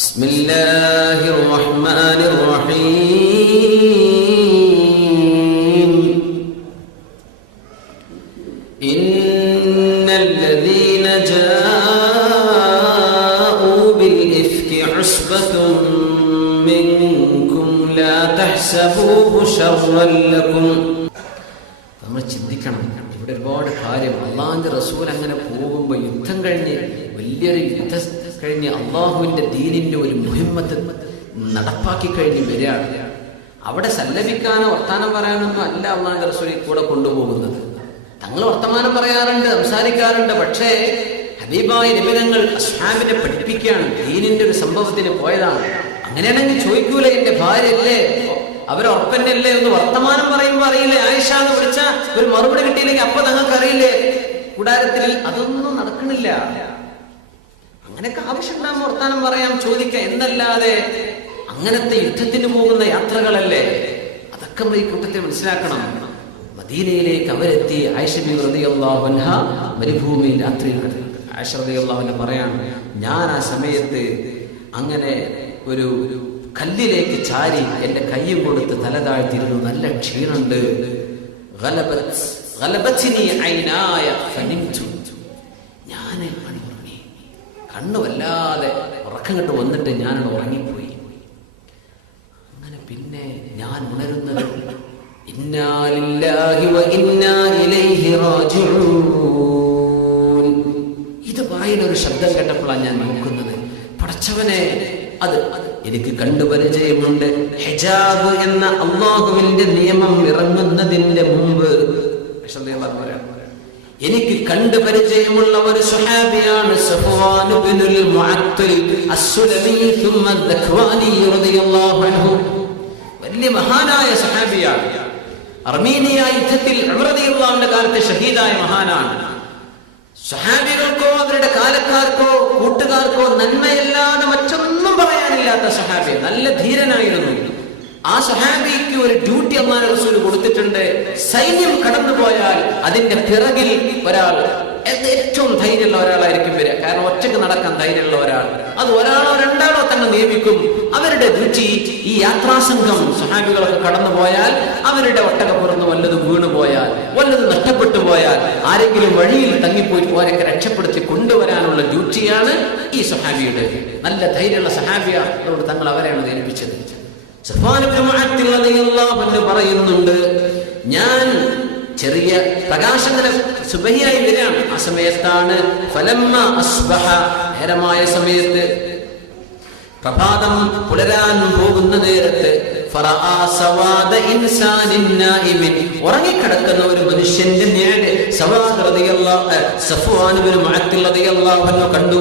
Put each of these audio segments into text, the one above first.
ബിസ്മില്ലാഹിർ റഹ്മാനിർ റഹീം. ഇന്നല്ലദീന ജാഊ ബിൽ ഇഫ്കി ഉസ്ബത്തും മിൻകും ലാ തഹ്സബൂഹു ശർറൻ ലക്കും. നമ്മൾ ചിന്തിക്കണം, ഇവിടെ ഒരുപാട് കാര്യം. അള്ളാഹുവിന്റെ റസൂൽ അങ്ങനെ പോകുമ്പോൾ യുദ്ധം കഴിഞ്ഞ് വലിയൊരു യുദ്ധം കഴിഞ്ഞ് അള്ളാഹുവിന്റെ ദീനിന്റെ ഒരു മുഹിമ്മത്ത് നടപ്പാക്കി കഴിഞ്ഞ് വരികയാണ്. അവിടെ സല്ലപിക്കാനോ വർത്താനം പറയാനൊന്നും അല്ല അള്ളാഹുവിന്റെ റസൂൽ കൂടെ കൊണ്ടുപോകുന്നത്. തങ്ങൾ വർത്തമാനം പറയാറുണ്ട്, സംസാരിക്കാറുണ്ട്. പക്ഷേ ഹബീബായ നബിതങ്ങൾ അസ്ഹാബിനെ പഠിപ്പിക്കുകയാണ്. ദീനിന്റെ ഒരു സംഭവത്തിന് പോയതാണ്. അങ്ങനെയാണെങ്കിൽ ചോദിക്കൂല, എന്റെ ഭാര്യയല്ലേ, അവരുറപ്പന്നല്ലേ, ഒന്ന് വർത്തമാനം പറയുമ്പോ അറിയില്ലേ, ആയിഷ എന്ന് വിളിച്ച ഒരു മറുപടി കിട്ടിയില്ലെങ്കിൽ അപ്പൊ തങ്ങൾക്ക് അറിയില്ലേ കൂടാരത്തിൽ. അതൊന്നും നടക്കണില്ല. അങ്ങനെയൊക്കെ ആവശ്യമുണ്ടാകുമ്പോൾ വർത്താനം പറയാം, ചോദിക്കാം എന്നല്ലാതെ അങ്ങനത്തെ യുദ്ധത്തിന് പോകുന്ന യാത്രകളല്ലേ. അതൊക്കെ നമ്മൾ ഈ കൂട്ടത്തിൽ മനസ്സിലാക്കണം. മദീനയിലേക്ക് അവരെത്തി. ആയിഷ ബിബി റളിയല്ലാഹു അൻഹ മരുഭൂമിയിൽ രാത്രി. ആയിഷ റളിയല്ലാഹു അൻഹ പറയാണ്, ഞാൻ ആ സമയത്ത് അങ്ങനെ ഒരു കല്ലിലേക്ക് ചാരി എന്റെ കയ്യും കൊടുത്ത് തല താഴ്ത്തിയിരുന്നു. നല്ല ക്ഷീണുണ്ട്. ഞാൻ ഉറങ്ങി. കണ്ണു വല്ലാതെ ഉറക്കം കണ്ട് വന്നിട്ട് ഞാനവിടെ ഉറങ്ങിപ്പോയി. അങ്ങനെ പിന്നെ ഞാൻ ഉണരുന്നത് ഇന്നാ ലില്ലാഹി വ ഇന്നാ ഇലൈഹി റാജിഊൻ. ഇത് പറയുന്ന ഒരു ശബ്ദം കേട്ടപ്പോഴാണ് ഞാൻ നോക്കുന്നത്. പടച്ചവനെ, അത് എനിക്ക് കണ്ടുപരിചയമുണ്ട്. ഹിജാബ് എന്ന അല്ലാഹുവിന്റെ നിയമം ഇറങ്ങുന്നതിന്റെ മുമ്പ് എനിക്ക് കണ്ടുപരിചയമുള്ള ഒരു സ്വഹാബിയാണ് സഫ്വാൻ ഇബ്നുൽ മുഅത്തിൽ അസ്സുലമി ثم الذكواني റളിയല്ലാഹു അൻഹു. വലിയ മഹാനായ സ്വഹാബിയാണ്. അർമീനിയ യുദ്ധത്തിൽ ഉമർ റളിയല്ലാഹു അൻഹുവിന്റെ കാലത്തെ ഷഹീദായ മഹാനാണ്. സ്വഹാബികൾക്കോ അവരുടെ കാലക്കാർക്കോ കൂട്ടുകാർക്കോ നന്മയല്ലാതെ മറ്റൊന്നും പറയാനില്ലാത്ത സ്വഹാബി, നല്ല ധീരനായിരുന്നു. ആ സ്വഹാബിക്ക് ഒരു ഡ്യൂട്ടി അല്ലാഹു റസൂൽ കൊടുത്തിട്ടുണ്ട്. സൈന്യം കടന്നു പോയാൽ അതിന്റെ പിറകിൽ ഒരാൾ, ഏറ്റവും ധൈര്യമുള്ള ഒരാളായിരിക്കും വരിക. കാരണം ഒറ്റക്ക് നടക്കാൻ ധൈര്യമുള്ള ഒരാൾ, അത് ഒരാളോ രണ്ടാളോ തന്നെ നിയമിക്കും. അവരുടെ ഡ്യൂട്ടി ഈ യാത്രാസംഘം സ്വഹാബികളൊക്കെ കടന്നു പോയാൽ അവരുടെ ഒട്ടകപ്പുറന്ന് വല്ലതും വീണുപോയാൽ, വല്ലതും നഷ്ടപ്പെട്ടു പോയാൽ, ആരെങ്കിലും വഴിയിൽ തങ്ങിപ്പോയി ഓരൊക്കെ രക്ഷപ്പെടുത്തി കൊണ്ടുവരാനുള്ള ഡ്യൂട്ടിയാണ് ഈ സ്വഹാബിയുടെ. നല്ല ധൈര്യമുള്ള സ്വഹാബിയാണ്. അതുകൊണ്ട് തങ്ങൾ അവരെയാണ് ഏൽപ്പിച്ചത്. സഫ്വാൻ ഇബ്നു മുഅത്തിൽ റളിയല്ലാഹു അൻഹു പറയുന്നുണ്ട്, ഞാൻ ചെറിയ പ്രകാശത്തിന് സുബഹിയായി വരികയാണ്. ആ സമയത്താണ് ഫലമ്മ അസ്ബഹ, നേരമായ സമയത്ത്, പ്രഭാതം പുലരാൻ പോകുന്ന നേരത്ത്, ഫറആ സവാദ ഇൻസാനിൻ നായിമിൻ, ഉറങ്ങിക്കിടക്കുന്ന ഒരു മനുഷ്യന്റെ നിഴല് സഫ്വാൻ ഇബ്നു മുഅത്തിൽ റളിയല്ലാഹു അൻഹു കണ്ടു.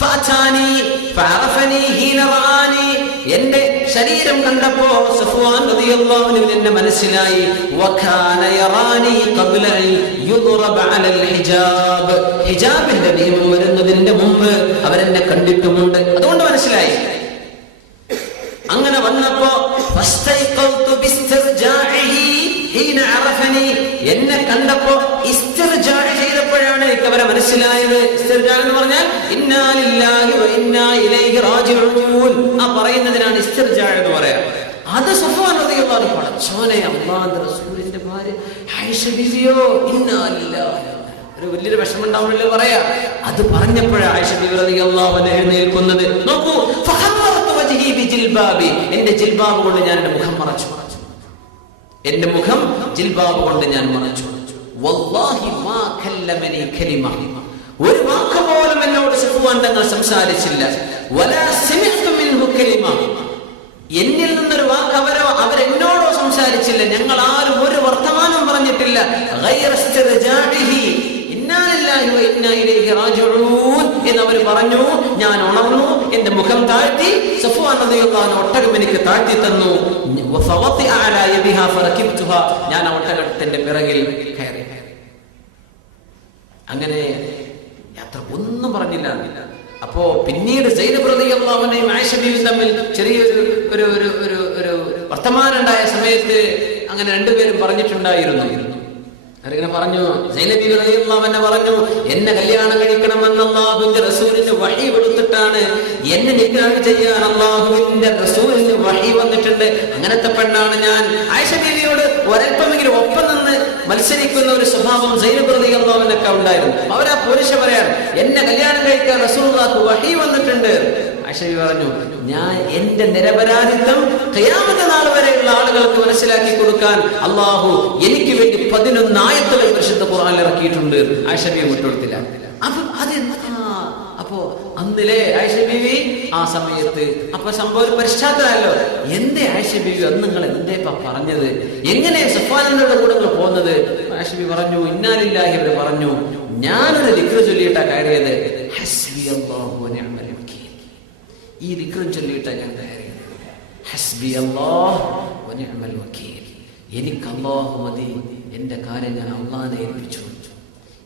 ഫഅതാനി ഫഅറഫനി ഹീന റആനി, എന്റെ ശരീരം കണ്ടപ്പോ സഫ്വാൻ റളിയല്ലാഹു അൻഹു എന്നെ മനസ്സിലായി. വകാന യറാനി ഖബ്ല അൻ യുദ്റബ അലൽ ഹിജാബ്, ഹിജാബിന്റെ നിയമം വരുന്നതിന്റെ മുമ്പ് അവരെന്നെ കണ്ടിട്ടുമുണ്ട്. അതുകൊണ്ട് മനസ്സിലായി. അങ്ങനെ വന്നപ്പോ ഫസ്തൈഖൽതു ബിസ്തിർജാഇഹി ഹീന അറഫനി, എന്നെ കണ്ടപ്പോ ഇസ്തിർജാ ചെയ്തപ്പോഴാണ് എനിക്ക് അവരെ മനസ്സിലായത്. ഇസ്തിർജാ എന്ന് പറഞ്ഞാൽ ഇന്നാ ലില്ലാഹി വ ഇന്നാ ഇലൈഹി റാജിഊൻ. ആ പറയുന്നതിനാണ് ഇസ്തിർജാ എന്ന് പറയാ. അത് സഫ്വാൻ റളിയല്ലാഹു അൻഹു, പടച്ചോനെ, അല്ലാഹുവിന്റെ റസൂലിന്റെ ഭാര്യ ആയിഷ ബിബിയോ, ഇന്നാ ലില്ലാഹി, ഒരു വലിയൊരു വിഷമമുണ്ടാവുമല്ലോ പറയാ. അത് പറഞ്ഞപ്പോഴാണ് ആയിഷ ബിബി റളിയല്ലാഹു അൻഹ എഴുന്നേൽക്കുന്നത്. നോക്കൂ, ഫഖമ്മറതു വജ്ഹി ബിജിൽബാബി, എന്റെ ജിൽബാബ് കൊണ്ട് ഞാൻ എന്റെ മുഖം മറച്ചു. എന്റെ മുഖം ജിൽബാബ് കൊണ്ട് ഞാൻ മറച്ചു. വല്ലാഹി മാ കല്ലമനി കലിമ, ഒരു വാക്ക് പോലും എന്നോട് സഫ്വാൻ തങ്ങൾ സംസാരിച്ചില്ല. വലാ സമിഅതു മിൻഹു കലിമ, എന്നിൽ നിന്നൊരു വാക്ക് അവരെന്നോടോ സംസാരിച്ചില്ല. ഞങ്ങൾ ആരും ഒരു വർത്തമാനം പറഞ്ഞിട്ടില്ല. ഗൈറ ഇസ്തിർജാഇഹി ഇന്നാ ലില്ലാഹി വ ഇന്നാ ഇലൈഹി റാജിഊൻ എന്ന് അവർ പറഞ്ഞു. ഞാൻ ഉണർന്നു, എന്റെ മുഖം താഴ്ത്തി. സഫ്വാൻ റളിയല്ലാഹു അൻഹു ഒട്ടകം എനിക്ക് താഴ്ത്തി തന്നു. ഫവത്തിഅ അലാ യബിഹാ ഫറകിബ്തുഹാ, ഞാൻ ആ ഒട്ടകത്തിന്റെ പിറകിൽ കയറി. അങ്ങനെ യാത്ര ഒന്നും പറഞ്ഞില്ല. അപ്പോ പിന്നീട് സൈനബ് റളിയല്ലാഹു അൻഹയും ആയിഷ ബീവിയും തമ്മിൽ ചെറിയൊരു ഒരു വർത്തമാനം ഉണ്ടായ സമയത്ത് അങ്ങനെ രണ്ടുപേരും പറഞ്ഞിട്ടുണ്ടായിരുന്നു. അവരിങ്ങനെ പറഞ്ഞു, സൈനബ് ബീവി റളിയല്ലാഹു അൻഹ പറഞ്ഞു, എന്നെ കല്യാണം കഴിക്കണമെന്ന് അല്ലാഹുവിന്റെ റസൂലിന് വഹി കൊടുത്തിട്ടാണ് എന്നെ നിക്കാഹ് ചെയ്യാൻ അല്ലാഹുവിന്റെ റസൂലിന് വഹി വന്നിട്ടുണ്ട്. അങ്ങനത്തെ പെണ്ണാണ് ഞാൻ. ആയിഷ ബീവിയോട് ഒരൽപ്പമെങ്കിലും ഒപ്പം നിന്ന് മത്സരിക്കുന്ന ഒരു സ്വഭാവം സൈനബ് റളിയല്ലാഹു അൻഹയ്ക്ക് ഉണ്ടായിരുന്നു. അവരാ പുരുഷ പറയാണ്, എന്നെ കല്യാണം കഴിക്കാൻ റസൂലുള്ളാഹിക്ക് വഹി വന്നിട്ടുണ്ട്. ആയിഷ ബീവി പറഞ്ഞു, ഞാൻ എന്റെ നിരപരാധിത്വം ഖിയാമത്ത് നാൾ വരെയുള്ള ആളുകൾക്ക് മനസ്സിലാക്കി കൊടുക്കാൻ അല്ലാഹു എനിക്ക് വേണ്ടി 11 ആയത്തുകൾ പരിശുദ്ധ ഖുർആനിൽ ഇറക്കിയിട്ടുണ്ട്. ആയിഷ ബീവി വിട്ടുകൊടുത്തില്ല. അപ്പോ അന്നിലെ ആയിഷ ബീവി ആ സമയത്ത് അപ്പൊ സംഭവം ഒരു പശ്ചാത്തലമല്ലോ. എന്തേ ആയിഷ ബീവി അന്ന് നിങ്ങൾ എന്തേ പറഞ്ഞത്? എങ്ങനെ സഫ്വാനിന്റെ കൂടെ പോകുന്നത്? ആയിഷ ബീവി പറഞ്ഞു, ഇന്നാലില്ലാഹി അവര് പറഞ്ഞു, ഞാനൊരു ദിക്ർ ചൊല്ലിയിട്ടാ കയറിയത്. ഹസ്ബി അല്ലാഹു വ നിഅമൽ വകീൽ. ഈ ദിക്ർ ചൊല്ലിയിട്ടാ ഞാൻ കയറിയത്. ഹസ്ബി അല്ലാഹു വ നിഅമൽ വകീൽ. എനിക്ക് അല്ലാഹു മതി, എന്റെ കാര്യം ഞാൻ അല്ലാഹുവിനെ ഏൽപ്പിച്ചു.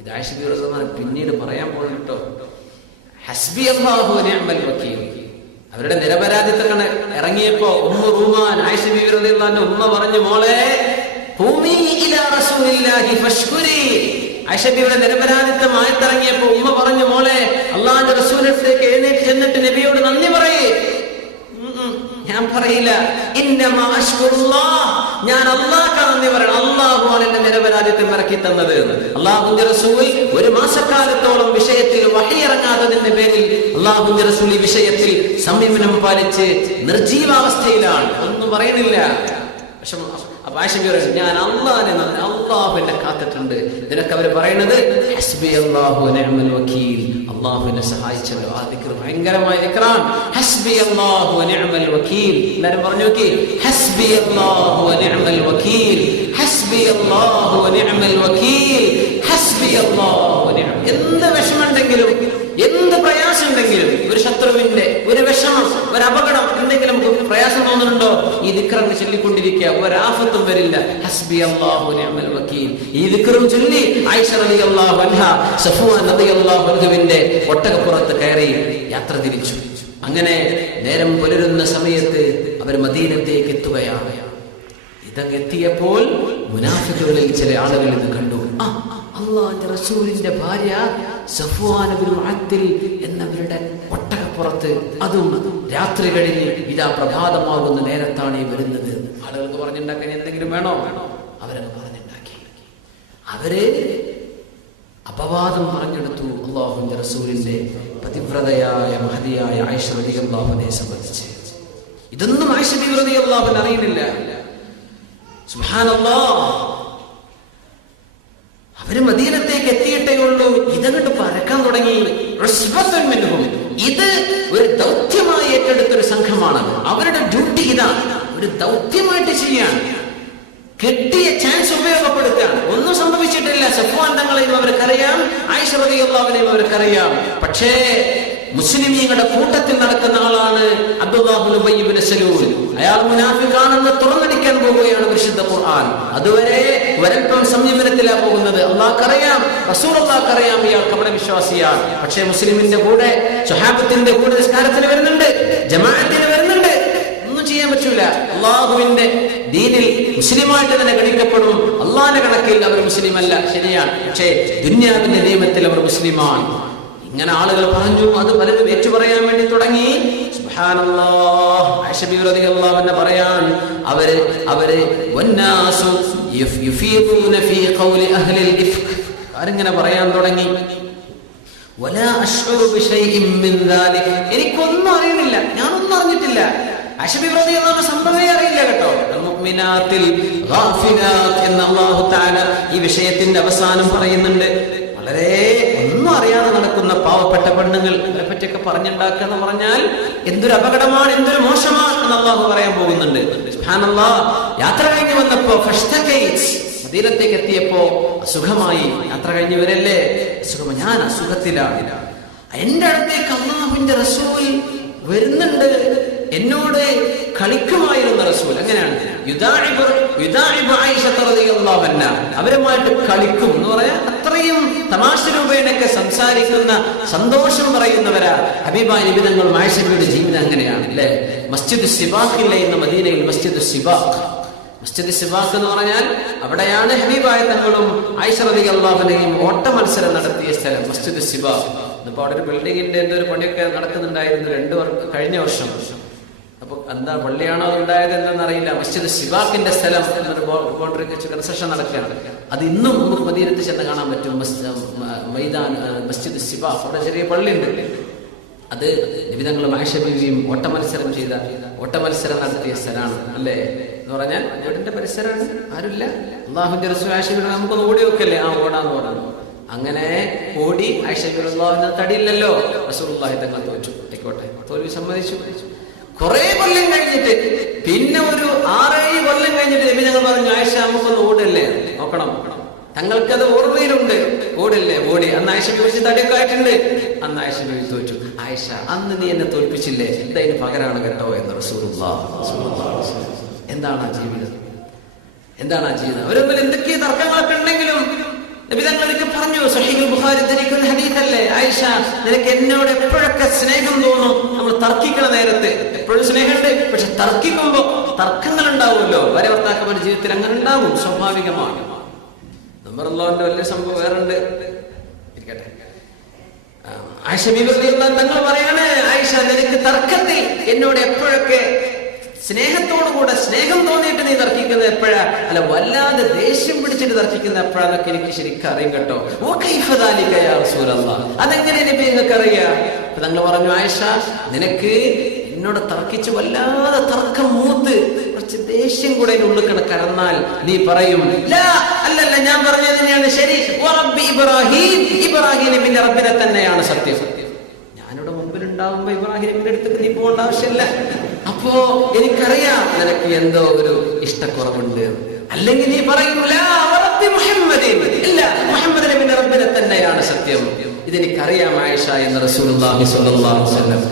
ഇത് ആയിഷ ബീവി റളിയല്ലാഹു പിന്നീട് പറയാൻ പോകുന്നുട്ടോ. ഹസ്ബി അല്ലാഹു വ നിഅമൽ വകീൽ. അവരുടെ നിരപരാധിത്വങ്ങൾ ഇറങ്ങിയപ്പോ ഉമ്മു റൂമാൻ ആയിഷ ബീവി റളിയല്ലാഹു അൻഹ ഉമ്മ പറഞ്ഞു, മോളെ ഖൂമി ഇലാ റസൂലില്ലാഹി ഫശ്കുരി. ആയിഷ ബീവിയുടെ നിരപരാധിത്വം ആയത്തിറങ്ങിയപ്പോ ഉമ്മ പറഞ്ഞു, മോളെ അല്ലാഹുവിന്റെ റസൂലിലേക്ക് എഴുന്നേറ്റ് ചെന്നിട്ട് നബിയോട് നന്ദി പറയേ. ഞാൻ പറയില്ല, ഇന്നമാ അശ്കുറുല്ലാഹ്, ഞാൻ അല്ലാഹുവിന് നന്ദി പറയണം. അല്ലാഹുവാണ് എന്റെ നിരപരാധിത്വം ഇറക്കി തന്നത്. അല്ലാഹുവിന്റെ റസൂൽ ഒരു മാസക്കാലത്തോളം വിഷയത്തിൽ വഹി ഇറങ്ങാത്തതിന്റെ പേരിൽ അല്ലാഹുവിന്റെ റസൂൽ ഈ വിഷയത്തിൽ സംയമനം പാലിച്ച് നിർജീവാവസ്ഥയിലാണ്, ഒന്നും പറയുന്നില്ല. അപ്പൊ ആയിഷ ബീവി പറഞ്ഞു, ഞാൻ അല്ലാഹു എന്നെ കാത്തിട്ടുണ്ട്. ഇതിനൊക്കെ അവർ പറയുന്നത് ഹസ്ബി അല്ലാഹു വ നിഅമൽ വകീൽ. അല്ലാഹുവിനെ സഹായിച്ചല്ലോ. ആ ദിക്ർ ഭയങ്കരമായ ദിക്റാണ്. ഹസ്ബി അല്ലാഹു വ നിഅമൽ വകീൽ. എല്ലാവരും പറഞ്ഞു നോക്കി, ഹസ്ബി അല്ലാഹു വ നിഅമൽ വകീൽ, ഹസ്ബി അല്ലാഹു വ നിഅമൽ വകീൽ, ഹസ്ബി അല്ലാഹു വ നിഅമൽ. എന്ത് വിഷമമുണ്ടെങ്കിലും എന്ത് പ്രയാസം ഉണ്ടെങ്കിലും, ഒരു ശത്രുവിന്റെ ഒരു വിഷമം, ഒരു അപകടം, എന്തെങ്കിലും പ്രയാസം തോന്നുന്നുണ്ടോ, ഈ ദിക്റങ്ങ് ചൊല്ലിക്കൊണ്ടിരിക്കുക, ഒരാഫത്തും വരില്ല. ഹസ്ബി അല്ലാഹു വ നിഅമൽ വകീൽ. ഈ ദിക്റും ചൊല്ലി ആയിഷ റളിയല്ലാഹു അൻഹ സഫ്വാൻ റളിയല്ലാഹു അൻഹുവിന്റെ ഒട്ടകപ്പുറത്ത് കയറി യാത്ര തിരിച്ചു. അങ്ങനെ നേരം പുലരുന്ന സമയത്ത് അവർ മദീനത്തേക്ക് എത്തുകയാണ്. ഇതങ്ങെത്തിയപ്പോൾ മുനാഫിഖുകളിൽ ചില ആളുകൾ ഇത് കണ്ടു. അല്ലാഹുവിന്റെ റസൂലിന്റെ ഭാര്യ സഫ്വാൻ ഇബ്നു മുഅത്തിൽ എന്നവരുടെ ഒട്ടകപ്പുറത്ത്, അതും രാത്രി കഴിഞ്ഞ് ഇതാ പ്രഭാതമാകുന്ന നേരത്താണ് ഈ വരുന്നത്. ആളുകൾക്ക് പറഞ്ഞുണ്ടാക്കാൻ എന്തെങ്കിലും വേണോ? അവരത് പറഞ്ഞുണ്ടാക്കി. അവര് അപവാദം പറഞ്ഞെടുത്തു അല്ലാഹുവിന്റെ റസൂലിന്റെ പതിവ്രതയായ മഹതിയായ ആയിഷ റളിയല്ലാഹു അൻഹയെ സംബന്ധിച്ച്. ഇതൊന്നും ആയിഷ ബീവി റളിയല്ലാഹു അൻഹ അറിയുന്നില്ല. സുബ്ഹാനല്ലാഹ്. അവര് മദീനത്തേക്ക് എത്തിയിട്ടേ ഉള്ളൂ. ഇതങ്ങോട്ട് പരക്കാൻ തുടങ്ങി. ഇത് ഒരു ദൗത്യമായി ഏറ്റെടുത്തൊരു സംഘമാണ്. അവരുടെ ഡ്യൂട്ടി ഇതാണ്, ഒരു ദൗത്യമായിട്ട് ചെയ്യാണ്. കിട്ടിയ ചാൻസ് ഉപയോഗപ്പെടുത്തുകയാണ്. ഒന്നും സംഭവിച്ചിട്ടില്ല. സഫ്വാൻ തങ്ങളെയും അവർക്കറിയാം, ആയിഷ റളിയല്ലാഹു അൻഹയും അവർക്കറിയാം. പക്ഷേ മുസ്ലിമീങ്ങളുടെ കൂട്ടത്തിൽ നടക്കുന്ന ആളാണ് അബ്ദുല്ലാഹ് ഇബ്നു ഉബയ്യ് ഇബ്നു സലൂൽ. അയാൾ മുനാഫിഖാണെന്ന് തുറന്നടിക്കാൻ പോവുകയാണ് പരിശുദ്ധ ഖുർആൻ. അതുവരെ ഒരൽപ്പം സംയമനത്തിലാ പോകുന്നത്. അല്ലാഹുക്കറിയാം, റസൂലുള്ളാഹിക്കറിയാം ഇയാൾ കപട വിശ്വാസിയാണ്. പക്ഷേ മുസ്ലിമിന്റെ കൂടെ, സ്വഹാബത്തിന്റെ കൂടെ നിസ്കാരത്തിന് വരുന്നുണ്ട്, ജമാഅത്തിന് വരുന്നുണ്ട്. ഒന്നും ചെയ്യാൻ പറ്റൂല. അള്ളാഹുവിന്റെ ദീനിൽ മുസ്ലിമായിട്ട് തന്നെ ഗണിക്കപ്പെടും. അള്ളാഹിന്റെ കണക്കിൽ അവർ മുസ്ലിം അല്ല, ശരിയാണ്. പക്ഷേ ദുനിയാവിന്റെ നിയമത്തിൽ അവർ മുസ്ലിമാണ്. ഇങ്ങനെ ആളുകൾ പറഞ്ഞു. അത് പലരും ഏറ്റുപറയാൻ വേണ്ടി തുടങ്ങി. സുബ്ഹാനല്ലാഹ്. ആയിഷ ബീവി റളിയല്ലാഹു അൻഹ പറയാൻ, അവര് വന്നാസു യുഫീദൂന ഫീ ഖൗലി അഹ്ലിൽ ഇഫ്ക്. ആരിങ്ങനെ പറയാൻ തുടങ്ങി, വലാ അശ്ഉറു ബിശൈഇൻ മിൻ ദാലിക. എനിക്കൊന്നും അറിയുന്നില്ല, ഞാനൊന്നും അറിഞ്ഞിട്ടില്ല. ആയിഷ ബീവി റളിയല്ലാഹു അൻഹ സംഭവമേ അറിയില്ല കേട്ടോ. മുഅ്മിനാത്തിൽ ഗാഫിലാത്ത് എന്ന് അല്ലാഹു തആല ഈ വിഷയത്തിന്റെ അവസാനം പറയുന്നുണ്ട്. വളരെ ഒന്നും അറിയാതെ നടക്കുന്ന പാവപ്പെട്ട പെണ്ണുങ്ങൾ, അവരെ പറ്റിയൊക്കെ പറഞ്ഞുണ്ടാക്കുക എന്ന് പറഞ്ഞാൽ എന്തൊരു അപകടമാണ്, എന്തൊരു മോശമാണ് എന്ന് അല്ലാഹു പറയാൻ പോകുന്നുണ്ട്. സുബ്ഹാനല്ലാഹ്. യാത്ര കഴിഞ്ഞ് വന്നപ്പോ മദീനത്തേക്ക് എത്തിയപ്പോ അസുഖമായി. യാത്ര കഴിഞ്ഞ് വരല്ലേ, അസുഖം. ഞാൻ അസുഖത്തിലാണ്. എന്റെ അടുത്തേക്ക് അല്ലാഹുവിന്റെ റസൂൽ വരുന്നുണ്ട്. എന്നോട് കളിക്കുമായിരുന്ന റസൂൽ. അങ്ങനെയാണ് അവരുമായിട്ട് കളിക്കും എന്ന് പറയാൻ അത്രയും തമാശ രൂപേണൊക്കെ സംസാരിക്കുന്ന, സന്തോഷം പറയുന്നവരാ ഹബീബായ നബി തങ്ങൾ. ആയിഷ ബീവിയുടെ ജീവിതം അങ്ങനെയാണ് അല്ലേ. മസ്ജിദ് സിബാഖില്ലേ ഇന്ന് മദീനയിൽ? മസ്ജിദ് സിബാഖ് എന്ന് പറഞ്ഞാൽ അവിടെയാണ് ഹബീബായ തങ്ങളും ആയിഷ റളിയല്ലാഹു അൻഹയും ഓട്ട മത്സരം നടത്തിയ സ്ഥലം. മസ്ജിദ് സിബാഖ് ഇന്നിപ്പോ അവിടെ ഒരു ബിൽഡിങ്ങിന്റെ എന്തോ ഒരു പണിയൊക്കെ നടക്കുന്നുണ്ടായിരുന്നു കഴിഞ്ഞ വർഷം. അപ്പൊ എന്താ പള്ളിയാണോ ഉണ്ടായത് എന്താണെന്നറിയില്ല. മസ്ജിദ് സിബാഖിന്റെ സ്ഥലം എന്നൊരു ബോർഡറിൽ വെച്ച് കൺസ്ട്രക്ഷൻ നടക്കുകയാണ്. അത് ഇന്നും നമുക്ക് മദീനത്ത് ചെന്ന് കാണാൻ പറ്റും. മൈദാൻ മസ്ജിദ് സിബാഖ്, അവിടെ ചെറിയ പള്ളിയുണ്ട്. അത് നിബിതങ്ങളും ആയിഷ ബീവിയും ഓട്ടമത്സരം നടത്തിയ സ്ഥലമാണ് അല്ലേ എന്ന് പറഞ്ഞാൽ വീടിന്റെ പരിസരമാണ്, ആരുമില്ല. അള്ളാഹുവിന്റെ റസൂൽ ആയിഷ ബീവി നമുക്കൊന്ന് ഓടി വെക്കല്ലേ, ഓടാന്ന് പറഞ്ഞു. അങ്ങനെ ഓടി ആയിഷ ബീവി അള്ളാഹുവിന്റെ തടിയില്ലല്ലോ, റസൂലുള്ളാഹി തങ്ങൾ തോറ്റു. ആയിക്കോട്ടെ, തോൽവി സമ്മതിച്ചു. കുറെ കൊല്ലം കഴിഞ്ഞിട്ട്, പിന്നെ ഒരു 6-7 കൊല്ലം കഴിഞ്ഞിട്ട് നബി ഞങ്ങൾ പറഞ്ഞു, ആയിഷ നമുക്കൊന്ന് ഓടല്ലേ, നോക്കണം. തങ്ങൾക്കത് ഓർമ്മയിലുണ്ട്, ഓടില്ലേ, ഓടി. അന്ന് ആയിഷ ബീവി തടിയൊക്കെ ആയിട്ടുണ്ട്. അന്ന് ആയിഷ ബീവി തോറ്റു. ആയിഷ, അന്ന് നീ എന്നെ തോൽപ്പിച്ചില്ലേ, എന്തായാലും പകരാണ് കേട്ടോ എന്ന് റസൂലുള്ളാഹി. എന്താണ് ആ ജീവിതം, എന്താണ് ആ ജീവിതം? അവരൊന്നും എന്തൊക്കെ തർക്കങ്ങളൊക്കെ ഉണ്ടെങ്കിലും നബി തങ്ങളൊക്കെ പറഞ്ഞു. സഹീഹുൽ ബുഖാരി ധരിക്കുന്ന ഹദീസല്ലേ, ആയിഷ നിനക്ക് എന്നോട് എപ്പോഴൊക്കെ സ്നേഹം തോന്നും, നമ്മൾ തർക്കിക്കണ നേരത്തെ എപ്പോഴും സ്നേഹമുണ്ട്, പക്ഷെ തർക്കിക്കുമ്പോ തർക്കങ്ങൾ ഉണ്ടാവുമല്ലോ. ഭാര്യ ഭർത്താക്കന്മാരുടെ ജീവിതത്തിൽ അങ്ങനെ ഉണ്ടാവും, സ്വാഭാവികമാണ്. നമ്പറുള്ളവന്റെ വലിയ സംഭവം വേറുണ്ട്, ഇരിക്കട്ടെ. ആയിഷ ബീവി റളിയല്ലാഹു തങ്ങൾ പറയാണ്, ആയിഷ നിനക്ക് തർക്കത്തിൽ എന്നോട് എപ്പോഴൊക്കെ സ്നേഹത്തോടുകൂടെ സ്നേഹം തോന്നിയിട്ട് നീ തർക്കിക്കുന്നത് എപ്പോഴാ, അല്ല വല്ലാതെ ദേഷ്യം പിടിച്ചിട്ട് തർക്കിക്കുന്നത് എപ്പോഴാന്നൊക്കെ എനിക്ക് ശരിക്കും അറിയും കേട്ടോ. അതെങ്ങനെ നബി നിങ്ങൾക്ക് അറിയാം? തങ്ങൾ പറഞ്ഞു, ആയിഷ നിനക്ക് എന്നോട് തർക്കിച്ച് വല്ലാതെ തർക്കം മൂത്ത് കുറച്ച് ദേഷ്യം കൂടെ അതിന്റെ ഉള്ളിൽ കിടന്നാൽ നീ പറയും, അല്ലല്ല ഞാൻ പറഞ്ഞത് തന്നെയാണ് ശരി, ഇബ്രാഹിം നബിന്റെ റബ്ബിനെ തന്നെയാണ് സത്യം. ഞാനിവിടെ മുമ്പിലുണ്ടാവുമ്പോ ഇബ്രാഹിം നബിന്റെ അടുത്തേക്ക് നീ പോകേണ്ട ആവശ്യമില്ല. അപ്പോ എനിക്കറിയാം നിനക്ക് എന്തോ ഒരു ഇഷ്ടക്കുറവുണ്ട്. അല്ലെങ്കിൽ നീ പറയൂല ഇല്ല, മുഹമ്മദ് നബിന്റെ റബ്ബിനെ തന്നെയാണ് സത്യം. ഇതെനിക്കറിയാം ആയിഷ എന്ന് റസൂലുള്ളാഹി സ്വല്ലല്ലാഹു അലൈഹി വസല്ലം